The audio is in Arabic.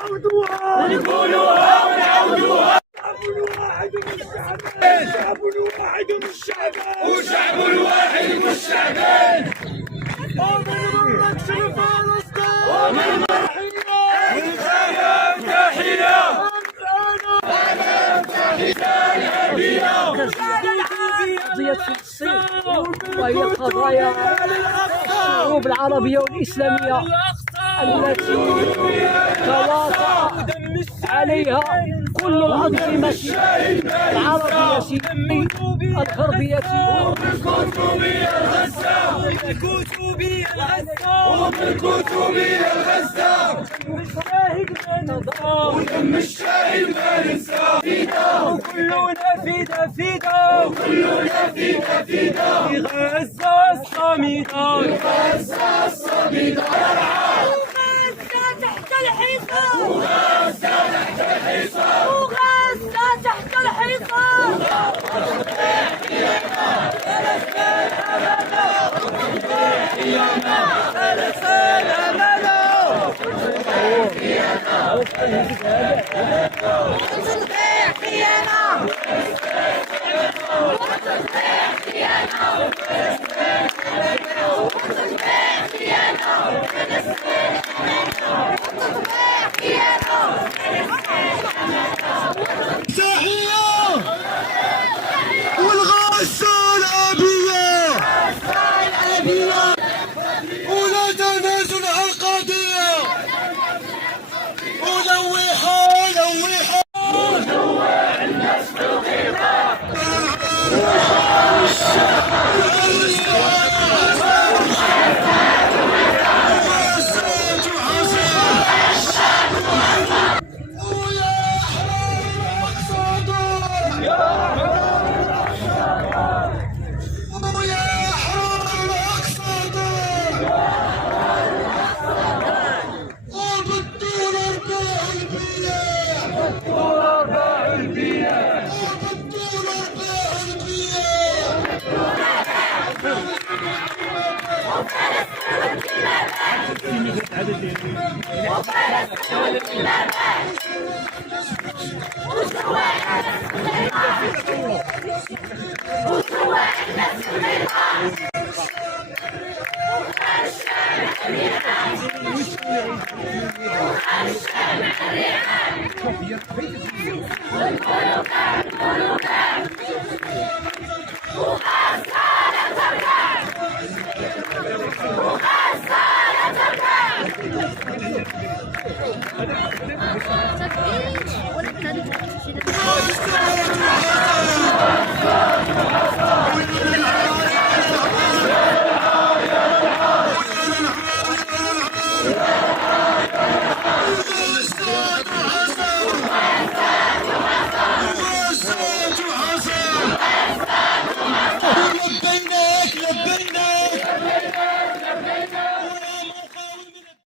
ونعودوها ونقولوها ونعودوها. شعب واحد من الشعبين وشعب واحد من الشعبين. ومن مراكش لفلسطين ومن والسلام تحية قضية فلسطين وهي قضايا الشعوب العربية والإسلامية التي تواطأ عليها كل الأنظمة العربية الغربية وبالكتب الغزة ودم الشاهد ما ننسى فينا وكلنا فيدا وكلنا فيدا في غزة الصامدة غزة الصامدة تحت الحصار وغزة تحت الحصار وغزة تحت الحصار. والغزة الأبية ولا تنازل عن القضية ولوحها